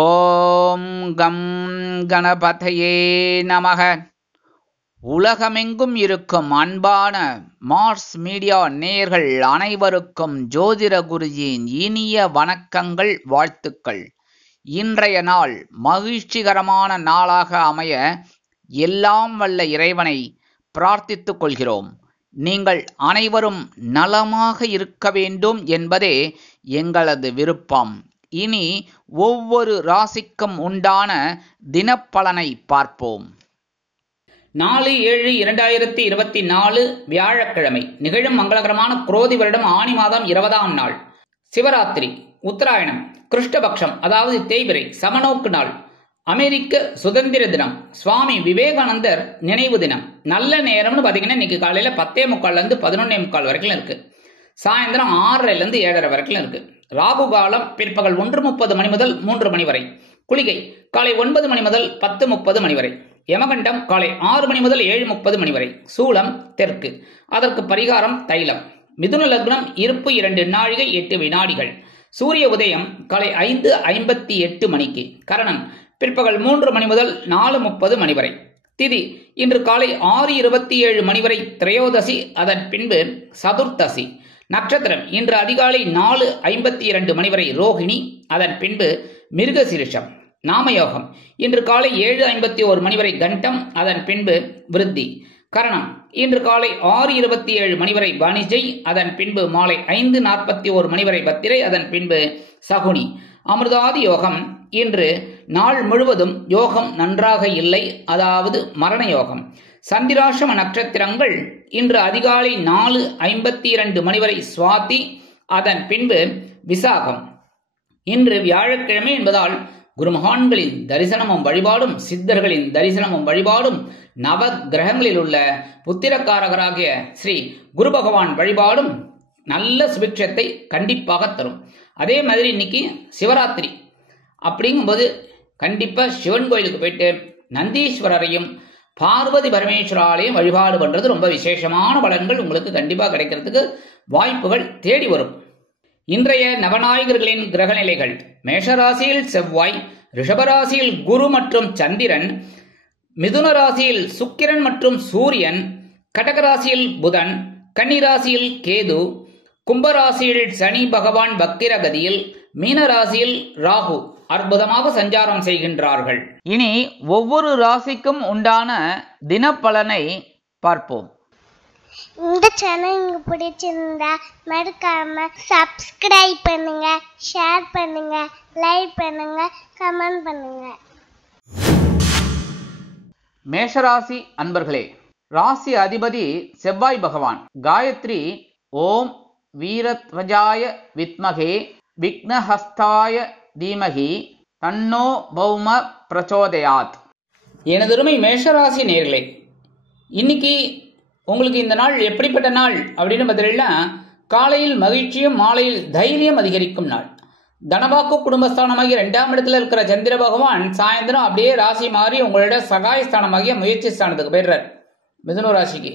ஓம் come கணபதையே நமக. உலகமெங்கும் இருக்கும் அன்பான மார்ஸ் மீடியா நேயர்கள் அனைவருக்கும் ஜோதிட குருஜியின் இனிய வணக்கங்கள், வாழ்த்துக்கள். இன்றைய நாள் மகிழ்ச்சிகரமான நாளாக அமைய எல்லாம் வல்ல இறைவனை பிரார்த்தித்துக் கொள்கிறோம். நீங்கள் அனைவரும் நலமாக இருக்க வேண்டும் என்பதே எங்களது விருப்பம். இனி ஒவ்வொரு ராசிக்கும் உண்டான தினப்பலனை பார்ப்போம். 4/7/2024 வியாழக்கிழமை நிகழும் மங்களகரமான குரோதி வருடம் ஆனி மாதம் 20ஆம் நாள், சிவராத்திரி, உத்தராயணம், கிருஷ்ணபக்ஷம் அதாவது தேய்பிறை, சமநோக்கு நாள், அமெரிக்க சுதந்திர தினம், சுவாமி விவேகானந்தர் நினைவு தினம். நல்ல நேரம்னு பாத்தீங்கன்னா இன்னைக்கு காலையில 10:45 11:45 வரைக்கும் இருக்கு. சாயந்தரம் 6:30 7:30 வரைக்கும் இருக்கு. ராகு காலம் பிற்பகல் 1:30 மணி முதல் 3 மணி வரை. குளிகை காலை 9 மணி முதல் 10:30 மணி வரை. யமகண்டம் காலை 6 மணி முதல் 7:30 மணி வரை. சூலம் தெற்கு. அதற்கு பரிகாரம் தைலம். மிதுன லக்னம், இருப்பு 2 நாழிகை 8 வினாடிகள். சூரிய உதயம் காலை 5:58 மணிக்கு. கரணம் பிற்பகல் 3 மணி முதல் 4:30 மணி வரை. திதி இன்று காலை 6:27 மணி வரை திரையோதசி, அதன் பின்பு சதுர்த்தசி. நட்சத்திரம் இன்று அதிகாலை 4:52 மணி வரை ரோஹிணி, அதன் பின்பு மிருகசீரிஷம். நாமயோகம் இன்று காலை 7:51 மணி வரை கண்டம், அதன் பின்பு விருத்தி. கரணம் இன்று காலை 6:27 மணி வரை வாணிஜை, அதன் பின்பு மாலை 5:41 மணி வரை பத்திரை, அதன் பின்பு சகுனி. அமிர்தாதி யோகம் இன்று நாள் முழுவதும் யோகம் நன்றாக இல்லை, அதாவது மரண யோகம். சந்திராசிரம நட்சத்திரங்கள் இன்று அதிகாலை 4:52 மணி வரை சுவாதி, அதன் பின்பு விசாகம். இன்று வியாழக்கிழமை என்பதால் குருமகான்களின் தரிசனமும் வழிபாடும், சித்தர்களின் தரிசனமும் வழிபாடும், நவ கிரகங்களில் உள்ள புத்திரக்காரகராகிய ஸ்ரீ குரு பகவான் வழிபாடும் நல்ல சுபிட்சத்தை கண்டிப்பாக தரும். அதே மாதிரி இன்னைக்கு சிவராத்திரி அப்படிங்கும்போது கண்டிப்பா சிவன் கோயிலுக்கு போயிட்டு நந்தீஸ்வரரையும் பார்வதி பரமேஸ்வராலையும் வழிபாடு பண்றது ரொம்ப விசேஷமான பலன்கள் உங்களுக்கு கண்டிப்பா கிடைக்கிறதுக்கு வாய்ப்புகள் தேடி வரும். இன்றைய நவநாயகர்களின் கிரக நிலைகள்: மேஷராசியில் செவ்வாய், ரிஷபராசியில் குரு மற்றும் சந்திரன், மிதுன ராசியில் சுக்கிரன் மற்றும் சூரியன், கடகராசியில் புதன், கன்னிராசியில் கேது, கும்பராசியில் சனி பகவான் வக்கிரகதியில், மீனராசியில் ராகு அற்புதமாக சஞ்சாரம் செய்கின்றார்கள். இனி ஒவ்வொரு ராசிக்கும் உண்டான தினப்பலனை பார்ப்போம். இந்த சேனல் உங்களுக்கு பிடிச்சிருந்தா மறக்காம சப்ஸ்கிரைப் பண்ணுங்க, ஷேர் பண்ணுங்க, லைக் பண்ணுங்க, கமெண்ட் பண்ணுங்க. மேஷராசி அன்பர்களே, ராசி அதிபதி செவ்வாய் பகவான். காயத்ரி ஓம் வீரத்வஜாய வித்மகே விக்னஹஸ்தாய தீமகி தன்னோ பௌம பிரச்சோதயாத். எனதருமை மேஷராசி நேயர்களே, இன்னைக்கு உங்களுக்கு இந்த நாள் எப்படிப்பட்ட நாள் அப்படின்னு பார்த்தீங்கன்னா, காலையில் மகிழ்ச்சியும் மாலையில் தைரியம் அதிகரிக்கும் நாள். தனவாக்கு குடும்பஸ்தானமாகிய 2ஆம் இடத்துல இருக்கிற சந்திர பகவான் சாயந்தரம் அப்படியே ராசி மாறி உங்களோட சகாயஸ்தானமாகிய முயற்சி ஸ்தானத்துக்கு போயிடுறார். மிதுன ராசிக்கு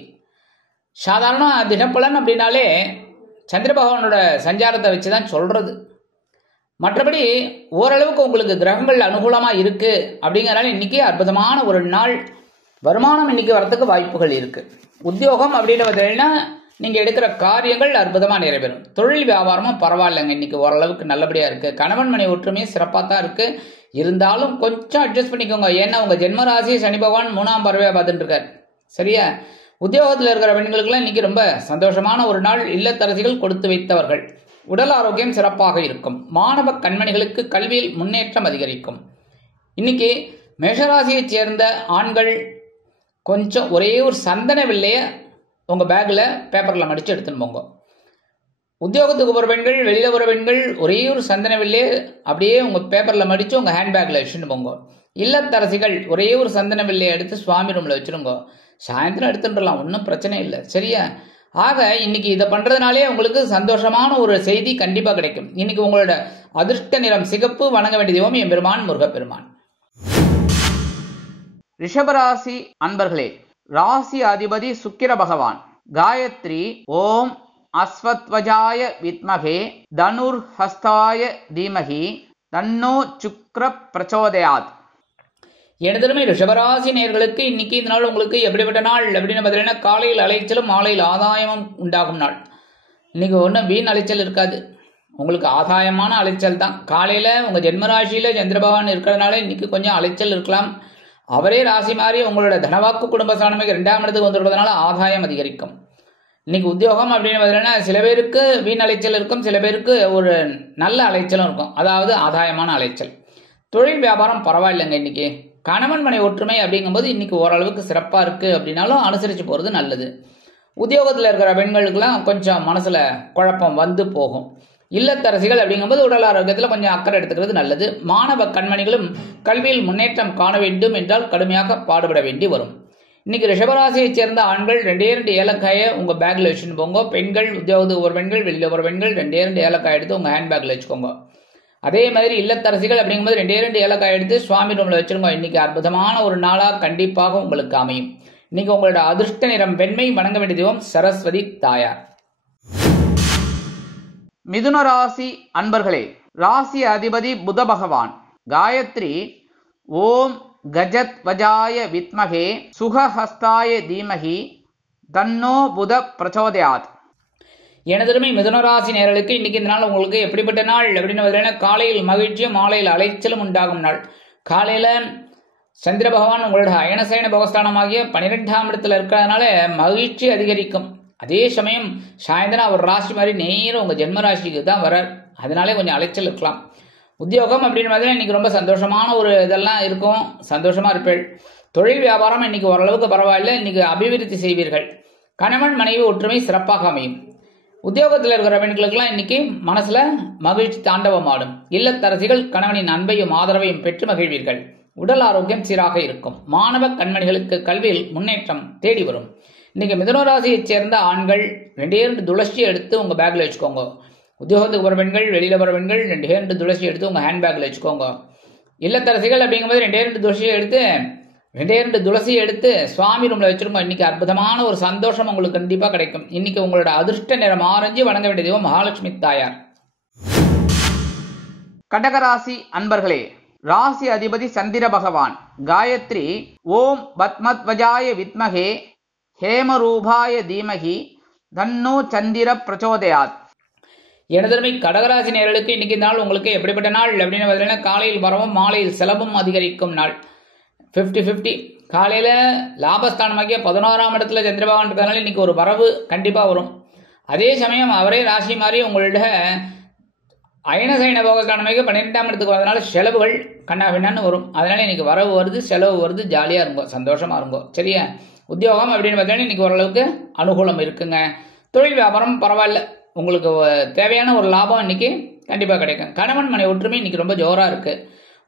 சாதாரண தினப்பலன் அப்படின்னாலே சந்திர பகவானோட சஞ்சாரத்தை வச்சுதான் சொல்றது. மற்றபடி ஓரளவுக்கு உங்களுக்கு கிரகங்கள் அனுகூலமா இருக்கு அப்படிங்கிறனால இன்னைக்கு அற்புதமான ஒரு நாள். வருமானம் இன்னைக்கு வரத்துக்கு வாய்ப்புகள் இருக்கு. உத்தியோகம் அப்படின்னு பார்த்தீங்கன்னா நீங்க எடுக்கிற காரியங்கள் அற்புதமா நிறைவேறும். தொழில் வியாபாரமும் பரவாயில்லைங்க, இன்னைக்கு ஓரளவுக்கு நல்லபடியா இருக்கு. கணவன் மனை ஒற்றுமையும் சிறப்பாக தான் இருக்கு. இருந்தாலும் கொஞ்சம் அட்ஜஸ்ட் பண்ணிக்கோங்க. ஏன்னா உங்க ஜென்மராசி சனி பகவான் 3ஆம் பார்வையா பார்த்துட்டு இருக்காரு. சரியா? உத்தியோகத்தில் இருக்கிற பெண்களுக்கெல்லாம் இன்னைக்கு ரொம்ப சந்தோஷமான ஒரு நாள். இல்லத்தரசிகள் கொடுத்து வைத்தவர்கள். உடல் ஆரோக்கியம் சிறப்பாக இருக்கும். மாணவ கண்மணிகளுக்கு கல்வியில் முன்னேற்றம் அதிகரிக்கும். இன்னைக்கு மேஷராசியை சேர்ந்த ஆண்கள் கொஞ்சம் ஒரே ஒரு சந்தன வில்லைய உங்க பேக்ல பேப்பர்ல மடிச்சு எடுத்துன்னு போங்க. உத்தியோகத்துக்கு போற பெண்கள், வெளியில போற பெண்கள் ஒரே ஒரு சந்தன வில்லைய அப்படியே உங்க பேப்பர்ல மடிச்சு உங்க ஹேண்ட்பேக்ல வச்சுட்டு போங்க. இல்லத்தரசிகள் ஒரே ஒரு சந்தன வில்லைய எடுத்து சுவாமி ரூம்ல வச்சிருங்க. சாயந்தரம் எடுத்துட்டுலாம், ஒன்றும் பிரச்சனை இல்லை. சரியா? ஆக இன்னைக்கு இதை பண்றதுனாலே உங்களுக்கு சந்தோஷமான ஒரு செய்தி கண்டிப்பா கிடைக்கும். இன்னைக்கு உங்களோட அதிர்ஷ்ட நிறம் சிகப்பு. வணங்க வேண்டிய தெய்வம் எம்பெருமான் முருகப்பெருமான். ரிஷபராசி அன்பர்களே, ராசி அதிபதி சுக்கிர பகவான். காயத்ரி ஓம் அஸ்வத்வஜாய வித்மகே தனுர்ஹஸ்தாய தீமகி தன்னோ சுக்ர பிரச்சோதயாத். எனதருமை ரிஷபராசி நேயர்களுக்கு இன்னைக்கு இந்த நாள் உங்களுக்கு எப்படிப்பட்ட நாள் அப்படின்னு பார்த்தீங்கன்னா, காலையில் அலைச்சலும் மாலையில் ஆதாயமும் உண்டாகும் நாள். இன்னைக்கு ஒன்றும் வீண் அலைச்சல் இருக்காது, உங்களுக்கு ஆதாயமான அலைச்சல் தான். காலையில் உங்கள் ஜென்மராசியில் சந்திர பகவான் இருக்கிறதுனால இன்னைக்கு கொஞ்சம் அலைச்சல் இருக்கலாம். அவரே ராசி மாறி உங்களோட தனவாக்கு குடும்பஸ்தானமே 2ஆம் இடத்துக்கு வந்துடுறதுனால ஆதாயம் அதிகரிக்கும். இன்னைக்கு உத்தியோகம் அப்படின்னு பார்த்தீங்கன்னா, சில பேருக்கு வீண் அலைச்சல் இருக்கும், சில பேருக்கு ஒரு நல்ல அலைச்சலும் இருக்கும், அதாவது ஆதாயமான அலைச்சல். தொழில் வியாபாரம் பரவாயில்லைங்க. இன்னைக்கு கணவன் மனை ஒற்றுமை அப்படிங்கும்போது இன்னைக்கு ஓரளவுக்கு சிறப்பாக இருக்குது அப்படின்னாலும் அனுசரித்து போகிறது நல்லது. உத்தியோகத்தில் இருக்கிற பெண்களுக்கெல்லாம் கொஞ்சம் மனசில் குழப்பம் வந்து போகும். இல்லத்தரசிகள் அப்படிங்கும்போது உடல் ஆரோக்கியத்தில் கொஞ்சம் அக்கறை எடுத்துக்கிறது நல்லது. மாணவ கண்மணிகளும் கல்வியில் முன்னேற்றம் காண வேண்டும் என்றால் கடுமையாக பாடுபட வேண்டி வரும். இன்னைக்கு ரிஷபராசியைச் சேர்ந்த ஆண்கள் 2 ஏலக்காயை உங்கள் பேக்கில் வச்சுன்னு போங்க. பெண்கள் உத்தியோகத்துக்கு ஒரு பெண்கள், வெளியில் ஒரு பெண்கள் 2 ஏலக்காய் எடுத்து உங்கள் ஹேண்ட் பேக்கில் வச்சுக்கோங்க. அதே மாதிரி இல்லத்தரசிகள் அப்படிங்கும்போது 2 ஏலக்காய் எடுத்து சுவாமி ரூமில் வச்சுருங்க. இன்னைக்கு அற்புதமான ஒரு நாளாக கண்டிப்பாக உங்களுக்கு அமையும். இன்னைக்கு உங்களோட அதிர்ஷ்ட நிறம் வெண்மை. வணங்க வேண்டிய தெய்வம் சரஸ்வதி தாயார். மிதுன ராசி அன்பர்களே, ராசி அதிபதி புத பகவான். காயத்ரி ஓம் கஜத் வஜாய வித்மகே சுகஹஸ்தாய தீமகி தன்னோ புத பிரச்சோதயாத். எனதருமை மிதுனராசி நேயர்களுக்கு இன்னைக்கு இந்த நாள் உங்களுக்கு எப்படிப்பட்ட நாள் அப்படின்னு பார்த்தீங்கன்னா, காலையில் மகிழ்ச்சியும் மாலையில் அலைச்சலும் உண்டாகும் நாள். காலையில் சந்திர பகவான் உங்களோட அயனசயன பகஸ்தானமாகிய 12ஆம் இடத்துல இருக்கிறதுனால மகிழ்ச்சி அதிகரிக்கும். அதே சமயம் சாயந்தரம் அவர் ராசி மாதிரி நேரம் உங்கள் ஜென்மராசிக்கு தான் வரார், அதனாலே கொஞ்சம் அலைச்சல் இருக்கலாம். உத்தியோகம் அப்படின்னு பார்த்தீங்கன்னா இன்னைக்கு ரொம்ப சந்தோஷமான ஒரு இதெல்லாம் இருக்கும், சந்தோஷமாக இருப்பீள். தொழில் வியாபாரம் இன்னைக்கு ஓரளவுக்கு பரவாயில்லை, இன்னைக்கு அபிவிருத்தி செய்வீர்கள். கணவன் மனைவி ஒற்றுமை சிறப்பாக அமையும். உத்தியோகத்தில் இருக்கிற பெண்களுக்கெல்லாம் இன்னைக்கு மனசுல மகிழ்ச்சி தாண்டவம் ஆடும். இல்லத்தரசிகள் கணவனின் அன்பையும் ஆதரவையும் பெற்று மகிழ்வீர்கள். உடல் ஆரோக்கியம் சீராக இருக்கும். மாணவ கண்மணிகளுக்கு கல்வியில் முன்னேற்றம் தேடி வரும். இன்னைக்கு மிதுனராசியைச் சேர்ந்த ஆண்கள் 2 துளசி எடுத்து உங்க பேக்ல வச்சுக்கோங்க. உத்தியோகத்துக்கு வர பெண்கள், வெளியில வர பெண்கள் 2 துளசி எடுத்து உங்க ஹேண்ட் பேக்ல வச்சுக்கோங்க. இல்லத்தரசிகள் அப்படிங்கும்போது 2 துளசியை எடுத்து சுவாமி ரூம்ல வச்சிருக்கோம். இன்னைக்கு அற்புதமான ஒரு சந்தோஷம் உங்களுக்கு கண்டிப்பா கிடைக்கும். இன்னைக்கு உங்களோட அதிர்ஷ்ட நிறம் ஆரஞ்சு. வணங்க வேண்டிய தெய்வம் மகாலட்சுமி தாயார். கடகராசி அன்பர்களே, ராசி அதிபதி சந்திர பகவான். காயத்ரி ஓம் பத்மத்வஜாய வித்மகே ஹேமரூபாய தீமகி தன்னோ சந்திர பிரச்சோதயாத். எனதருமை கடகராசி நேயர்களுக்கு இன்னைக்கு நாள் உங்களுக்கு எப்படிப்பட்ட நாள் அப்படின்னு பார்த்தீங்கன்னா, காலையில் வரவும் மாலையில் செலவும் அதிகரிக்கும் நாள். 50-50. காலையில் லாபஸ்தானமாகிய 11ஆம் இடத்துல சந்திரபகவான் இருக்கிறதுனால இன்னைக்கு ஒரு வரவு கண்டிப்பாக வரும். அதே சமயம் அவரே ராசி மாதிரி உங்களோட அயனசயன போகஸ்தானமாக 12ஆம் இடத்துக்கு வரதுனால செலவுகள் கண்ணாபின்னான்னு வரும். அதனால இன்னைக்கு வரவு வருது, செலவு வருது, ஜாலியாக இருங்கோ, சந்தோஷமாக இருங்கோ. சரியா? உத்தியோகம் அப்படின்னு பார்த்தீங்கன்னா இன்னைக்கு ஓரளவுக்கு அனுகூலம் இருக்குங்க. தொழில் வியாபாரம் பரவாயில்ல, உங்களுக்கு தேவையான ஒரு லாபம் இன்னைக்கு கண்டிப்பாக கிடைக்கும். கணவன் மனை ஒற்றுமை இன்னைக்கு ரொம்ப ஜோராக இருக்கு.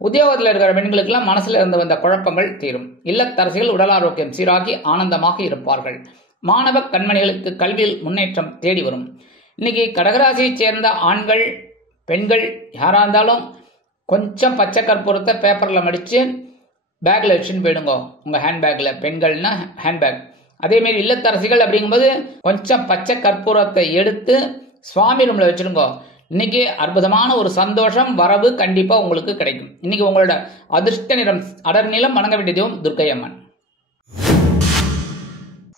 உத்தியோகத்தில் இருக்கிற பெண்களுக்கெல்லாம் மனசில் இருந்து வந்த குழப்பங்கள் தீரும். இல்லத்தரசிகள் உடல் ஆரோக்கியம் சீராகி ஆனந்தமாக இருப்பார்கள். மாணவ கண்மணிகளுக்கு கல்வியில் முன்னேற்றம் தேடி வரும். இன்னைக்கு கடகராசியைச் சேர்ந்த ஆண்கள் பெண்கள் யாராக இருந்தாலும் கொஞ்சம் பச்சை கற்பூரத்தை பேப்பரில் மடித்து பேக்கில் வச்சுன்னு போயிடுங்க, உங்கள் ஹேண்ட் பேக்கில். பெண்கள்னா ஹேண்ட்பேக். அதேமாரி இல்லத்தரசிகள் அப்படிங்கும்போது கொஞ்சம் பச்சை கற்பூரத்தை எடுத்து சுவாமி ரூமில் வச்சுருங்க. இன்னைக்கு அற்புதமான ஒரு சந்தோஷம் வரவு கண்டிப்பாக உங்களுக்கு கிடைக்கும். இன்னைக்கு உங்களோட அதிர்ஷ்ட நிறம் அடர் நிலம். வணங்க வேண்டிய தெய்வம் துர்க்கை அம்மன்.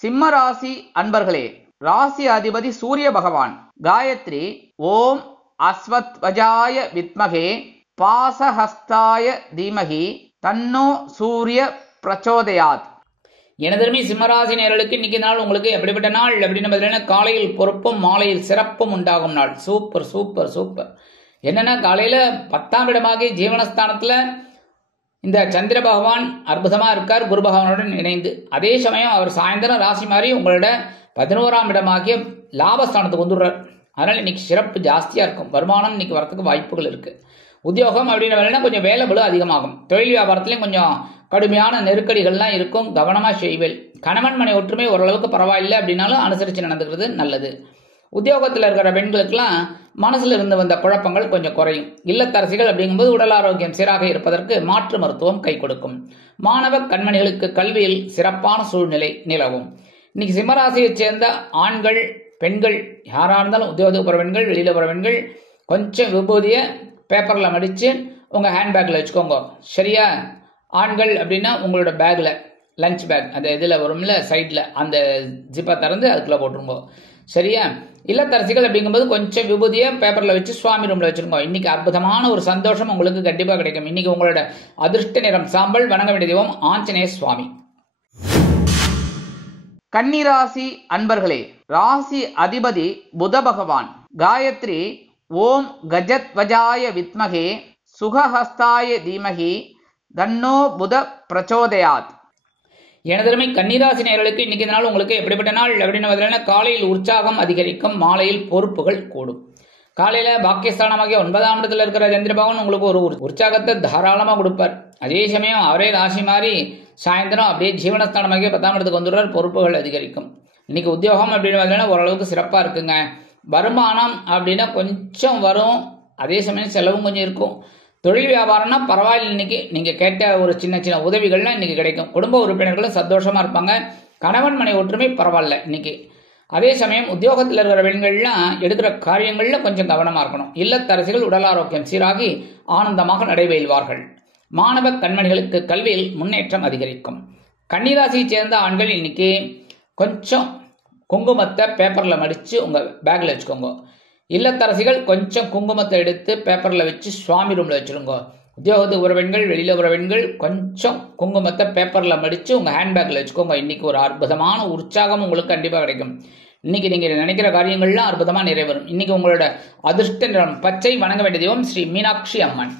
சிம்ம ராசி அன்பர்களே, ராசி அதிபதி சூரிய பகவான். காயத்ரி ஓம் அஸ்வத்வஜாய வித்மகே பாசஹஸ்தாய தீமகி தன்னோ சூரிய பிரச்சோதயாத். எனதருமை சிம்மராசி நேயர்களுக்கு இன்னைக்கு நாள் உங்களுக்கு எப்படிப்பட்ட நாள் அப்படின்னு பார்த்தீங்கன்னா, காலையில் பொறுப்பும் மாலையில் சிறப்பும் உண்டாகும் நாள். Super super super. என்னன்னா, காலையில 10ஆம் இடமாகி ஜீவனஸ்தானத்துல இந்த சந்திர பகவான் அற்புதமா இருக்கார் குரு பகவானுடன் இணைந்து. அதே சமயம் அவர் சாயந்தரம் ராசி மாதிரி உங்களோட 11ஆம் இடமாகிய லாபஸ்தானத்துக்கு வந்துடுறார். அதனால இன்னைக்கு சிறப்பு ஜாஸ்தியா இருக்கும். வருமானம் இன்னைக்கு வரத்துக்கு வாய்ப்புகள் இருக்கு. உத்தியோகம் அப்படின்னு கொஞ்சம் வேலை பளு அதிகமாகும். தொழில் வியாபாரத்திலையும் கொஞ்சம் கடுமையான நெருக்கடிகள்லாம் இருக்கும், கவனமாக செய்வேல். கணவன் மனை ஒற்றுமை ஓரளவுக்கு பரவாயில்லை அப்படின்னாலும் அனுசரித்து நடந்துக்கிறது நல்லது. உத்தியோகத்தில் இருக்கிற பெண்களுக்கெல்லாம் மனசில் இருந்து வந்த குழப்பங்கள் கொஞ்சம் குறையும். இல்லத்தரசிகள் அப்படிங்கும்போது உடல் ஆரோக்கியம் சீராக இருப்பதற்கு மாற்று மருத்துவம் கை கொடுக்கும். மாணவ கண்மணிகளுக்கு கல்வியில் சிறப்பான சூழ்நிலை நிலவும். இன்னைக்கு சிம்மராசியைச் சேர்ந்த ஆண்கள் பெண்கள் யாராக இருந்தாலும் உத்தியோகத்துக்கு போகிற பெண்கள் வெளியில் போகிற பெண்கள் கொஞ்சம் விபூதியை பேப்பரில் மடித்து உங்கள் ஹேண்ட்பேக்கில் வச்சுக்கோங்க. சரியா? ஆண்கள் அப்படின்னா உங்களோட பேக்கில், லஞ்ச் பேக் அந்த இதில் வரும்ல சைடில், அந்த ஜிப்பை திறந்து அதுக்குள்ளே போட்டுருங்க. சரியா? இல்லத்தரசிகள் அப்படிங்கும்போது கொஞ்சம் விபூதியை பேப்பரில் வச்சு சுவாமி ரூமில் வச்சுருங்க. இன்னைக்கு அற்புதமான ஒரு சந்தோஷம் உங்களுக்கு கண்டிப்பாக கிடைக்கும். இன்னைக்கு உங்களோட அதிர்ஷ்ட நிறம் சாம்பல். வணங்க வேண்டிய தெய்வம் ஆஞ்சநேய சுவாமி. கன்னிராசி அன்பர்களே, ராசி அதிபதி புத பகவான். காயத்ரி ஓம் கஜத்வஜாய வித்மகே சுகஹஸ்தாய தீமகி தன்னோ புத பிரச்சோதயாத். எனதருமை கன்னிராசி நேயர்களுக்கு இன்னைக்கு நாள் உங்களுக்கு எப்படிப்பட்ட நாள் அப்படின்னு பார்த்தீங்கன்னா, காலையில் உற்சாகம் அதிகரிக்கும், மாலையில் பொறுப்புகள் கூடும். காலையில பாக்கியஸ்தானமாகிய 9ஆம் இடத்துல இருக்கிற சந்திர பகவான் உங்களுக்கு ஒரு உற்சாகத்தை தாராளமாக கொடுப்பார். அதே சமயம் அவரே ராசி மாறி சாயந்தரம் அப்படியே ஜீவனஸ்தானமாகிய 10ஆம் இடத்துக்கு வந்துடுறார், பொறுப்புகள் அதிகரிக்கும். இன்னைக்கு உத்தியோகம் அப்படின்னு பார்த்தீங்கன்னா ஓரளவுக்கு சிறப்பாக இருக்குங்க. வருமானம் அப்படின்னா கொஞ்சம் வரும், அதே சமயம் செலவும் கொஞ்சம் இருக்கும். தொழில் வியாபாரம்னா பரவாயில்ல, இன்னைக்கு நீங்கள் கேட்ட ஒரு சின்ன சின்ன உதவிகள்லாம் இன்னைக்கு கிடைக்கும். குடும்ப உறுப்பினர்களும் சந்தோஷமாக இருப்பாங்க. கணவன் மனை ஒற்றுமை பரவாயில்ல இன்னைக்கு. அதே சமயம் உத்தியோகத்தில் இருக்கிற பெண்கள்லாம் எடுக்கிற காரியங்களில் கொஞ்சம் கவனமாக இருக்கணும். இல்லத்தரசிகள் உடல் ஆரோக்கியம் சீராகி ஆனந்தமாக நடைபெறுவார்கள். மாணவ கண்மணிகளுக்கு கல்வியில் முன்னேற்றம் அதிகரிக்கும். கன்னிராசியை சேர்ந்த ஆண்கள் இன்னைக்கு கொஞ்சம் குங்குமத்தை பேப்பரில் மடித்து உங்கள் பேக்கில் வச்சுக்கோங்க. இல்லத்தரசிகள் கொஞ்சம் குங்குமத்தை எடுத்து பேப்பரில் வச்சு சுவாமி ரூமில் வச்சுருங்க. உத்தியோகத்துக்கு ஒரு பெண்கள், வெளியில் ஒரு பெண்கள் கொஞ்சம் குங்குமத்தை பேப்பரில் மடித்து உங்கள் ஹேண்ட்பேக்கில் வச்சுக்கோங்க. இன்றைக்கி ஒரு அற்புதமான உற்சாகம் உங்களுக்கு கண்டிப்பாக கிடைக்கும். இன்றைக்கி நீங்கள் நினைக்கிற காரியங்கள்லாம் அற்புதமாக நிறைவேறும். இன்றைக்கி உங்களோட அதிர்ஷ்ட நிறம் பச்சை. வணங்க வேண்டிய தெய்வம் ஸ்ரீ மீனாட்சி அம்மன்.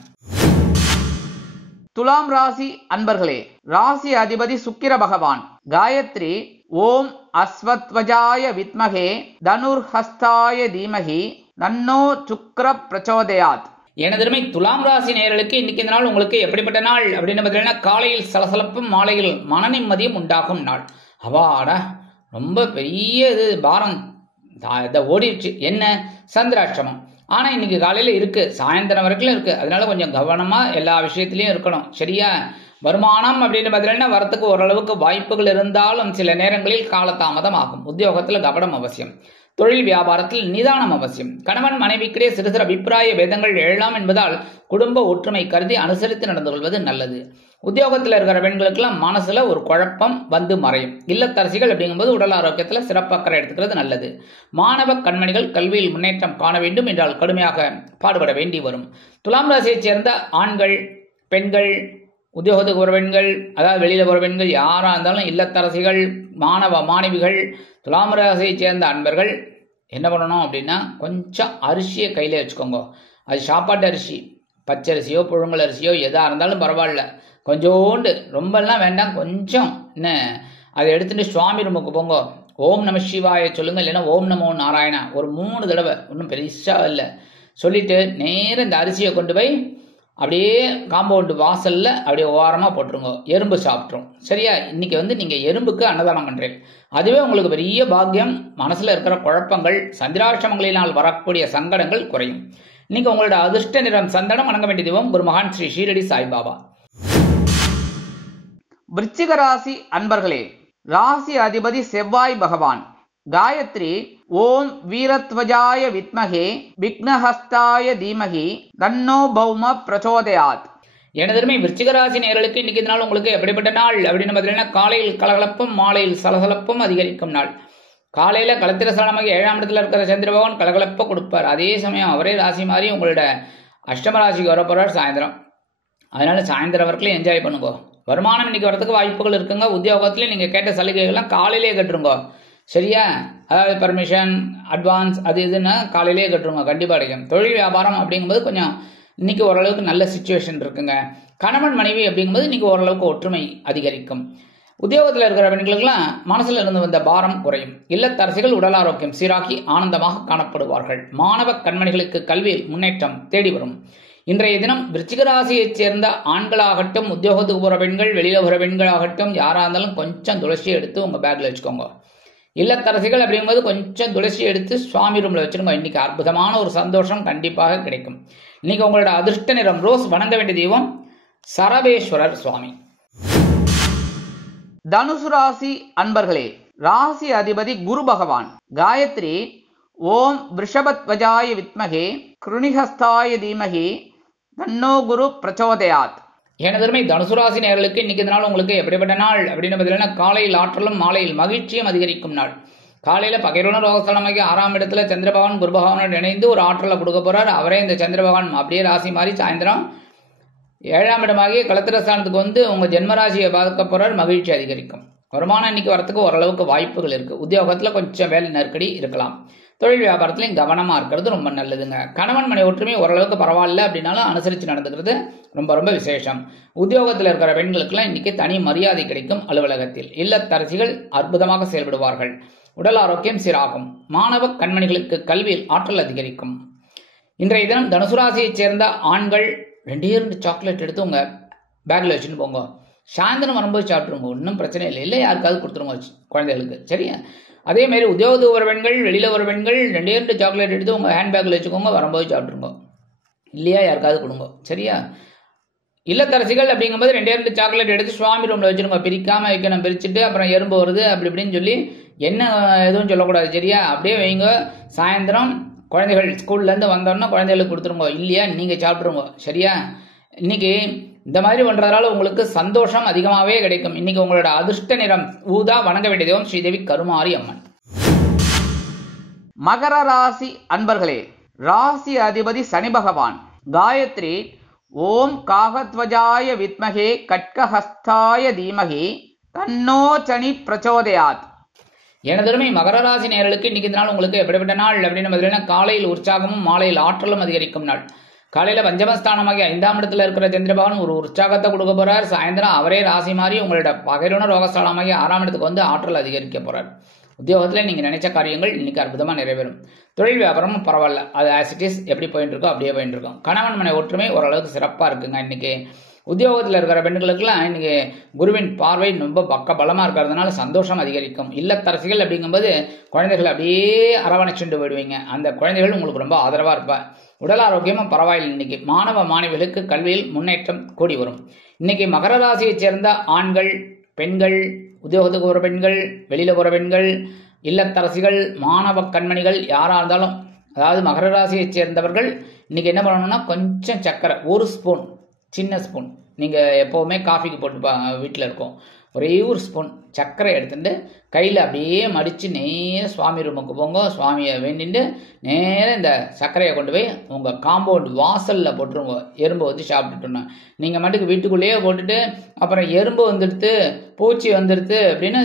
துலாம் ராசி அன்பர்களே, ராசி அதிபதி சுக்கிர பகவான். காயத்ரி ஓம் அஸ்வத்வஜாய வித்மகே தனுர்ஹஸ்தாய தீமகி தன்னோ சுக்ர பிரச்சோதயாத். எனதருமை துலாம் ராசி நேயர்களுக்கு இன்னைக்கு இந்த நாள் உங்களுக்கு எப்படிப்பட்ட நாள் அப்படின்னு பார்த்தீங்கன்னா, காலையில் சலசலப்பும் மாலையில் மன நிம்மதியும் உண்டாகும் நாள். அவாடா, ரொம்ப பெரிய இது பாரம் இதை ஓடிடுச்சு. என்ன சந்திராஷ்டமம், ஆனால் இன்னைக்கு காலையில் இருக்கு, சாயந்தரம் வரைக்கும் இருக்கு. அதனால கொஞ்சம் கவனமாக எல்லா விஷயத்திலையும் இருக்கணும். சரியா? வருமானம் அப்படின்னு பார்த்தீங்கன்னா வரத்துக்கு ஓரளவுக்கு வாய்ப்புகள் இருந்தாலும் சில நேரங்களில் காலதாமதம் ஆகும். உத்தியோகத்தில் கவனம் அவசியம். தொழில் வியாபாரத்தில் நிதானம் அவசியம். கணவன் மனைவிக்கிடையே சிறு சிறு அபிப்பிராய பேதங்கள் எழலாம் என்பதால் குடும்ப ஒற்றுமை கருதி அனுசரித்து நடந்து கொள்வது நல்லது. உத்தியோகத்தில் இருக்கிற பெண்களுக்கெல்லாம் மனசுல ஒரு குழப்பம் வந்து மறையும். இல்லத்தரசிகள் அப்படிங்கும்போது உடல் ஆரோக்கியத்தில் சிறப்பாக எடுத்துக்கிறது நல்லது. மாணவ கண்மணிகள் கல்வியில் முன்னேற்றம் காண வேண்டும் என்றால் கடுமையாக பாடுபட வேண்டி வரும். துலாம் ராசியைச் சேர்ந்த ஆண்கள், பெண்கள், உத்தியோகத்துக்கு ஒரு பெண்கள், அதாவது வெளியில் ஒரு பெண்கள், யாராக இருந்தாலும் இல்லத்தரசிகள், மாணவ மாணவிகள், துலாம் ராசியை சேர்ந்த அன்பர்கள் என்ன பண்ணணும் அப்படின்னா, கொஞ்சம் அரிசியை கையில் வச்சுக்கோங்க. அது சாப்பாட்டு அரிசி, பச்சரிசியோ புழுங்கல் அரிசியோ எதாக இருந்தாலும் பரவாயில்ல. கொஞ்சோண்டு, ரொம்பலாம் வேண்டாம், கொஞ்சம் என்ன அதை எடுத்துட்டு சுவாமி ரூமுக்கு போங்க. ஓம் நம சிவாய சொல்லுங்கள், இல்லைன்னா ஓம் நமோ நாராயணா ஒரு 3 தடவை, ஒன்றும் பெருசாக இல்லை, சொல்லிட்டு நேரம் இந்த அரிசியை கொண்டு போய் அப்படியே காம்பவுண்டு வாசல்ல அப்படியே ஓரமாக போட்டுருங்க. எறும்பு சாப்பிட்ரும். சரியா? இன்னைக்கு நீங்கள் எறும்புக்கு அன்னதானம் பண்ணுறீங்க. அதுவே உங்களுக்கு பெரிய பாக்கியம். மனசில் இருக்கிற குழப்பங்கள், சந்திராஷ்டமங்களினால் வரக்கூடிய சங்கடங்கள் குறையும். இன்னைக்கு உங்களோட அதிர்ஷ்ட நிறம் சந்தனம். வணங்க வேண்டிய தெய்வம் குரு மகான் ஸ்ரீ ஷீரடி சாய்பாபா. விருச்சிக ராசி அன்பர்களே, ராசி அதிபதி செவ்வாய் பகவான். காயத்ரி ஓம் வீரத்வஜாய வித்மகே விக்னஹஸ்தாய தீமகி தன்னோ பௌம பிரச்சோதயாத். எனதருமை விருச்சிக ராசி நேயர்களுக்கு இன்னைக்கு நாள் உங்களுக்கு எப்படிப்பட்ட நாள் அப்படின்னு பார்த்தீங்கன்னா, காலையில் கலகலப்பும் மாலையில் சலசலப்பும் அதிகரிக்கும் நாள். காலையில் களத்திர ஸ்தானமாக 7ஆம் இடத்துல இருக்கிற சந்திர பகவான் கலகலப்பை கொடுப்பார். அதே சமயம் அவரே ராசி மாதிரி உங்களோட அஷ்டம ராசிக்கு வரப்போறார் சாயந்தரம். அதனால சாயந்தரம் வரைக்கும் என்ஜாய் பண்ணுங்க. வருமானம் இன்னைக்கு வரதுக்கு வாய்ப்புகள் இருக்குங்க. உத்தியோகத்துலேயும் நீங்கள் கேட்ட சலுகைகள்லாம் காலையிலேயே கட்டுருங்க. சரியா? அதாவது பர்மிஷன், அட்வான்ஸ், அது இதுன்னு காலையிலேயே கட்டுருங்க, கண்டிப்பாக கிடைக்கும். தொழில் வியாபாரம் அப்படிங்கும்போது கொஞ்சம் இன்னைக்கு ஓரளவுக்கு நல்ல சிச்சுவேஷன் இருக்குங்க. கணவன் மனைவி அப்படிங்கும்போது இன்னைக்கு ஓரளவுக்கு ஒற்றுமை அதிகரிக்கும். உத்தியோகத்தில் இருக்கிற பெண்களுக்கெல்லாம் மனசில் இருந்து வந்த பாரம் குறையும். இல்லத்தரசிகள் உடல் ஆரோக்கியம் சீராக்கி ஆனந்தமாக காணப்படுவார்கள். மாணவ கண்மணிகளுக்கு கல்வியில் முன்னேற்றம் தேடி வரும். இன்றைய தினம் விருச்சிக ராசியைச் சேர்ந்த ஆண்களாகட்டும், உத்தியோகத்துக்கு போகிற பெண்கள், வெளியில் போகிற பெண்களாகட்டும், யாராக இருந்தாலும் கொஞ்சம் துளசியை எடுத்து உங்கள் பேக்கில் வச்சுக்கோங்க. இல்லத்தரசிகள் அப்படிங்கும்போது கொஞ்சம் துளசி எடுத்து சுவாமி ரூமில் வச்சுருங்க. இன்னைக்கு அற்புதமான ஒரு சந்தோஷம் கண்டிப்பாக கிடைக்கும். இன்னைக்கு உங்களோட அதிர்ஷ்ட நிறம் ரோஸ். வணங்க வேண்டிய தெய்வம் சரபேஸ்வரர் சுவாமி. தனுசு ராசி அன்பர்களே, ராசி அதிபதி குரு பகவான். காயத்ரி ஓம் விருஷபத்வஜாய வித்மகே கிருணிஹஸ்தாய தீமகி தன்னோ குரு பிரச்சோதயாத். எனதருமை தனுசு ராசி நேயர்களுக்கு இன்னைக்கு இந்த நாள் உங்களுக்கு எப்படிப்பட்ட நாள் அப்படின்னு பார்த்தீங்கன்னா, காலையில் ஆற்றலும் மாலையில் மகிழ்ச்சியும் அதிகரிக்கும் நாள். காலையில பகைரோன ரோகஸ்தானமாகி 6ஆம் இடத்துல சந்திரபகவான் குரு பகவானோடு இணைந்து ஒரு ஆற்றலை கொடுக்க போறார். அவரே இந்த சந்திரபகவான் அப்படியே ராசி மாறி சாயந்தரம் 7ஆம் இடமாகி களத்திரஸ்தானத்துக்கு வந்து உங்க ஜென்மராசியை பார்க்க போறார். மகிழ்ச்சி அதிகரிக்கும். வருமானம் இன்னைக்கு வரத்துக்கு ஓரளவுக்கு வாய்ப்புகள் இருக்கு. உத்தியோகத்துல கொஞ்சம் வேலை நெருக்கடி இருக்கலாம். தொழில் வியாபாரத்திலையும் கவனமா இருக்கிறது ரொம்ப நல்லதுங்க. கணவன் மனை ஒற்றுமை ஓரளவுக்கு பரவாயில்ல அப்படின்னாலும் அனுசரித்து நடந்துக்கிறது ரொம்ப ரொம்ப விசேஷம். உத்தியோகத்தில் இருக்கிற பெண்களுக்கெல்லாம் இன்னைக்கு தனி மரியாதை கிடைக்கும். அலுவலகத்தில் இல்லத்தரசிகள் அற்புதமாக செயல்படுவார்கள். உடல் ஆரோக்கியம் சீராகும். மாணவ கண்மணிகளுக்கு கல்வியில் ஆற்றல் அதிகரிக்கும். இன்றைய தினம் தனுசு ராசியைச் சேர்ந்த ஆண்கள் 2 சாக்லேட் எடுத்து உங்க பேக்ல வச்சுன்னு போங்க. சாயந்தரம் வரும்போது சாப்பிட்டுருங்க. ஒன்றும் பிரச்சனை இல்லை. இல்லை யாருக்காவது கொடுத்துருங்க குழந்தைகளுக்கு. சரியா? அதே மாதிரி உத்தியோகத்துக்கு வர பெண்கள், வெளியில வர பெண்கள் 2 சாக்லேட் எடுத்து உங்க ஹேண்ட்பேக்கில் வச்சுக்கோங்க. வரும்போது சாப்பிட்டுருங்க. இல்லையா யாருக்காவது கொடுங்க. சரியா? இல்லத்தரசிகள் அப்படிங்கும்போது 2 சாக்லேட் எடுத்து சுவாமி ரூம்ல வச்சிருங்க. பிரிக்காம வைக்கணும். பிரிச்சுட்டு அப்புறம் எறும்பு வருது அப்படி இப்படின்னு சொல்லி என்ன எதுவும் சொல்லக்கூடாது. சரியா? அப்படியே வைங்க. சாயந்தரம் குழந்தைகள் ஸ்கூல்ல இருந்து வந்தோன்னா குழந்தைகளுக்கு கொடுத்துருங்க. இல்லையா நீங்க சாப்பிட்டுருங்க. சரியா? இன்னைக்கு இந்த மாதிரி பண்றதுனால உங்களுக்கு சந்தோஷம் அதிகமாகவே கிடைக்கும். இன்னைக்கு உங்களோட அதிர்ஷ்ட நிறம் ஊதா. வணங்க வேண்டிய தெய்வம் ஸ்ரீதேவி கருமாரி அம்மன். மகர ராசி அன்பர்களே, ராசி அதிபதி சனி பகவான். காயத்ரி ஓம் காகத்வஜாய வித்மகே கட்கஹஸ்தாய தீமகி தன்னோ சனி பிரச்சோதயாத். எனதருமை மகர ராசி நேயர்களுக்கு இன்னைக்கு இந்த நாள் உங்களுக்கு எப்படிப்பட்ட நாள் அப்படின்னு பார்த்தீங்கன்னா, காலையில் உற்சாகமும் மாலையில் ஆற்றலும் அதிகரிக்கும் நாள். காலையில பஞ்சமஸ்தானமாகி 5ஆம் இடத்துல இருக்கிற சந்திரபகவான் ஒரு உற்சாகத்தை கொடுக்க போறார். சாயந்தரம் அவரே ராசி மாறி உங்களோட பகைரோன ரோகஸ்தானமாகி 6ஆம் இடத்துக்கு வந்து ஆற்றல் அதிகரிக்க போறார். உத்தியோகத்தில் நீங்கள் நினைச்ச காரியங்கள் இன்னைக்கு அற்புதமாக நிறைவேறும். தொழில் வியாபாரமும் பரவாயில்ல. அது ஆஸ் இட் இஸ் எப்படி போயிட்டு இருக்கோ அப்படியே போயிட்டு இருக்கும். கணவன் மனை ஒற்றுமை ஓரளவுக்கு சிறப்பாக இருக்குங்க. இன்னைக்கு உத்தியோகத்தில் இருக்கிற பெண்களுக்கெல்லாம் இன்னைக்கு குருவின் பார்வை ரொம்ப பக்க பலமாக இருக்கிறதுனால சந்தோஷம் அதிகரிக்கும். இல்லத்தரசிகள் அப்படிங்கும்போது குழந்தைகள் அப்படியே அரவணைச்சுண்டு போயிடுவீங்க. அந்த குழந்தைகள் உங்களுக்கு ரொம்ப ஆதரவாக இருப்பார். உடல் ஆரோக்கியமும் பரவாயில்லை. இன்னைக்கு மாணவ மாணவிகளுக்கு கல்வியில் முன்னேற்றம் கூடி வரும். இன்னைக்கு மகர ராசியைச் சேர்ந்த ஆண்கள், பெண்கள், உத்தியோகத்துக்கு போகிற பெண்கள், வெளியில போகிற பெண்கள், இல்லத்தரசிகள், மாணவ கண்மணிகள் யாராக இருந்தாலும், அதாவது மகர ராசியைச் சேர்ந்தவர்கள் இன்னைக்கு என்ன பண்ணணும்னா, கொஞ்சம் சர்க்கரை 1 ஸ்பூன், சின்ன ஸ்பூன், நீங்கள் எப்போவுமே காஃபிக்கு போட்டு வீட்டில் இருக்கும், ஒரே 1 ஸ்பூன் சர்க்கரை எடுத்துட்டு கையில் அப்படியே மடித்து நேர சுவாமி ரூமுக்கு போங்க. சுவாமியை வேண்டிட்டு நேராக இந்த சர்க்கரையை கொண்டு போய் உங்கள் காம்பவுண்ட் வாசலில் போட்டுருங்க. எறும்பு வந்து சாப்பிட்டுட்டோன்னா நீங்கள் மட்டுக்கு வீட்டுக்குள்ளேயே போட்டுட்டு அப்புறம் எறும்பு வந்துடுத்து, பூச்சி வந்துடுது அப்படின்னு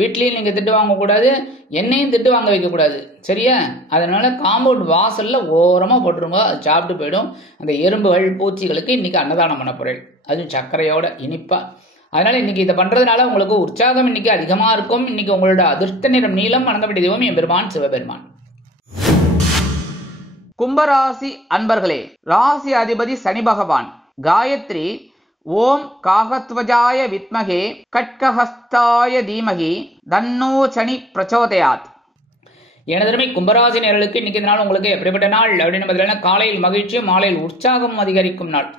வீட்லேயும் நீங்கள் திட்டு வாங்கக்கூடாது, என்னையும் திட்டு வாங்க வைக்கக்கூடாது. சரியா? அதனால காம்பவுண்ட் வாசலில் ஓரமாக போட்டுருங்க. அது சாப்பிட்டு போயிடும். அந்த எறும்புகள் பூச்சிகளுக்கு இன்னைக்கு அன்னதானம் பண்ண போகிறேன், அதுவும் சர்க்கரையோட இனிப்பாக. அதனால இன்னைக்கு இதை பண்றதுனால உங்களுக்கு உற்சாகம் இன்னைக்கு அதிகமா இருக்கும். இன்னைக்கு உங்களோட அதிர்ஷ்ட நிறம் நீலம். வணங்க வேண்டிய தெய்வம் எம்பெருமான் சிவபெருமான். கும்பராசி அன்பர்களே, ராசி அதிபதி சனி பகவான். காயத்ரி ஓம் காகத்வஜாய வித்மகே கட்கஹஸ்தாய தீமகி தன்னோ சனி பிரச்சோதயாத். எனதருமை கும்பராசி நேயர்களுக்கு இன்னைக்கு இந்த நாள் உங்களுக்கு எப்படிப்பட்ட நாள் அப்படின்னு பார்த்தீங்கன்னா, காலையில் மகிழ்ச்சியும் மாலையில் உற்சாகம் அதிகரிக்கும் நாள்.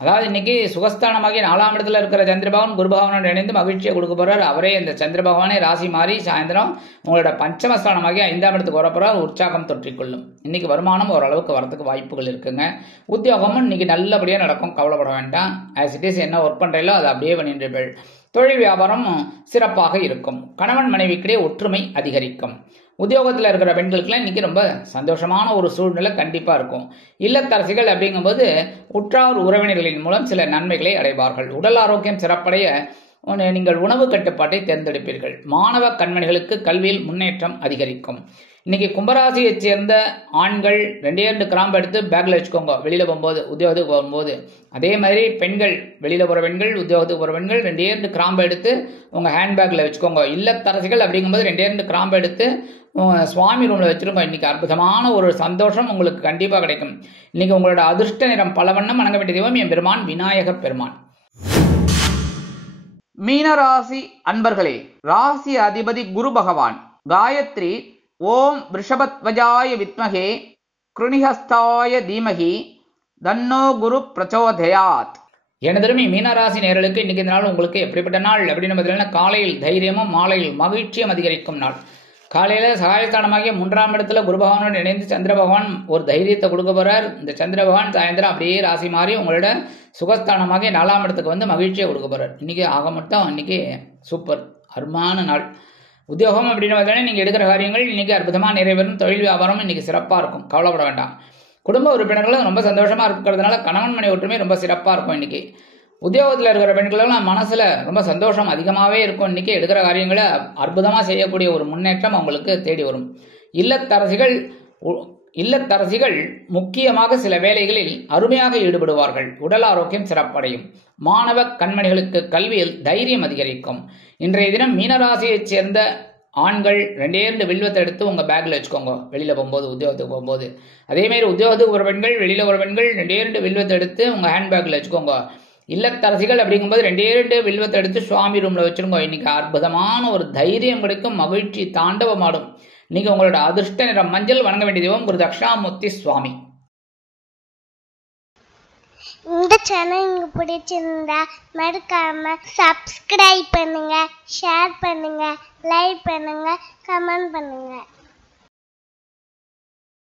அதாவது இன்னைக்கு சுகஸ்தானமாகி 4ஆம் இடத்துல இருக்கிற சந்திரபகவான் குரு பகவானோடு இணைந்து மகிழ்ச்சியை கொடுக்க போறார். அவரே இந்த சந்திர பகவானே ராசி மாறி சாயந்தரம் உங்களோட பஞ்சமஸ்தானமாகி 5ஆம் இடத்துக்கு வர போறார். உற்சாகம் தொற்றிக்கொள்ளும். இன்னைக்கு வருமானம் ஓரளவுக்கு வரதுக்கு வாய்ப்புகள் இருக்குங்க. உத்தியோகமும் இன்னைக்கு நல்லபடியாக நடக்கும். கவலைப்பட வேண்டாம். ஆஸ் இட் இஸ் என்ன ஒர்க் பண்றீங்களோ அதை அப்படியே பண்ணிட்டு. தொழில் வியாபாரம் சிறப்பாக இருக்கும். கணவன் மனைவிக்கிடையே ஒற்றுமை அதிகரிக்கும். உத்தியோகத்தில் இருக்கிற பெண்களுக்கெல்லாம் இன்னைக்கு ரொம்ப சந்தோஷமான ஒரு சூழ்நிலை கண்டிப்பாக இருக்கும். இல்லத்தரசிகள் அப்படிங்கும்போது உற்றார் உறவினர்களின் மூலம் சில நன்மைகளை அடைவார்கள். உடல் ஆரோக்கியம் சிறப்படைய நீங்கள் உணவு கட்டுப்பாட்டை தேர்ந்தெடுப்பீர்கள். மாணவ கண்மணிகளுக்கு கல்வியில் முன்னேற்றம் அதிகரிக்கும். இன்னைக்கு கும்பராசியைச் சேர்ந்த ஆண்கள் 2 கிராம்பு எடுத்து பேக்ல வச்சுக்கோங்க வெளியில போகும்போது, உத்தியோகத்துக்கு போகும்போது. அதே மாதிரி பெண்கள், வெளியில போகிற பெண்கள், உத்தியோகத்துக்கு போகிற பெண்கள் 2 கிராம்பு எடுத்து உங்க ஹேண்ட்பேக்ல வச்சுக்கோங்க. இல்லத்தரசிகள் அப்படிங்கும்போது 2 கிராம்பு எடுத்து சுவாமி ரூம்ல வச்சிருக்கோம். இன்னைக்கு அற்புதமான ஒரு சந்தோஷம் உங்களுக்கு கண்டிப்பாக கிடைக்கும். இன்னைக்கு உங்களோட அதிர்ஷ்ட நிறம் பலவண்ணம். வணங்க வேண்டிய தெய்வம் என் பெருமான் விநாயக பெருமான். மீனராசி அன்பர்களே, ராசி அதிபதி குரு பகவான். காயத்ரி ஓம் ரிஷபத்வஜாய வித்மகே கிருணிஹஸ்தாய தீமகி தன்னோ குரு பிரச்சோதயாத். எனதருமை மீனராசி நேயர்களுக்கு இன்னைக்கு இந்த நாள் உங்களுக்கு எப்படிப்பட்ட நாள் அப்படின்னு பார்த்தீங்கன்னா, காலையில் தைரியமும் மாலையில் மகிழ்ச்சியும் அதிகரிக்கும் நாள். காலையில் சகாயஸ்தானமாகிய 3ஆம் இடத்துல குரு பகவானோடு இணைந்து சந்திர பகவான் ஒரு தைரியத்தை கொடுக்க போகிறார். இந்த சந்திர பகவான் சாயந்தரம் அப்படியே ராசி மாறி உங்களோட சுகஸ்தானமாகிய 4ஆம் இடத்துக்கு வந்து மகிழ்ச்சியை கொடுக்க போகிறார். இன்றைக்கி ஆக மொத்தம் இன்றைக்கி சூப்பர் அருமையான நாள். உத்தியோகம் அப்படின்னு பார்த்தோன்னே நீங்கள் எடுக்கிற காரியங்கள் இன்றைக்கி அற்புதமாக நிறைவேறும். தொழில் வியாபாரம் இன்றைக்கி சிறப்பாக இருக்கும், கவலைப்பட வேண்டாம். குடும்ப உறுப்பினர்களும் ரொம்ப சந்தோஷமாக இருக்கிறதுனால கணவன் மனை ஒற்றுமை ரொம்ப சிறப்பாக இருக்கும். இன்றைக்கி உத்தியோகத்தில் இருக்கிற பெண்களெல்லாம் மனசில் ரொம்ப சந்தோஷம் அதிகமாகவே இருக்கும். இன்றைக்கி எடுக்கிற காரியங்களை அற்புதமாக செய்யக்கூடிய ஒரு முன்னேற்றம் அவங்களுக்கு தேடி வரும். இல்லத்தரசிகள் முக்கியமாக சில வேலைகளில் அருமையாக ஈடுபடுவார்கள். உடல் ஆரோக்கியம் சிறப்படையும். மாணவ கண்மணிகளுக்கு கல்வியில் தைரியம் அதிகரிக்கும். இன்றைய தினம் மீனராசியைச் சேர்ந்த ஆண்கள் 2 வில்வத்தை எடுத்து உங்கள் பேக்கில் வச்சுக்கோங்க வெளியில் போகும்போது, உத்தியோகத்துக்கு போகும்போது. அதேமாரி உத்தியோகத்துக்கு ஒரு பெண்கள், வெளியில் ஒரு பெண்கள் 2 வில்வத்தை எடுத்து உங்கள் ஹேண்ட்பேக்கில் வச்சுக்கோங்க. இல்லத்தரசிகள் அப்படிங்கும்போது 2 வில்வத்தை எடுத்து சுவாமி ரூமில் வச்சுருங்க. இன்றைக்கி அற்புதமான ஒரு தைரியம் கிடைக்கும், மகிழ்ச்சி தாண்டவமாடும். இன்றைக்கி உங்களோட அதிர்ஷ்ட நிறம் மஞ்சள். வணங்க வேண்டிய தெய்வம் குரு தட்சிணாமூர்த்தி சுவாமி. இந்த சேனல் உங்களுக்கு பிடிச்சிருந்தா மறக்காம சப்ஸ்கிரைப் பண்ணுங்க, ஷேர் பண்ணுங்க, லைக் பண்ணுங்க, கமெண்ட் பண்ணுங்க.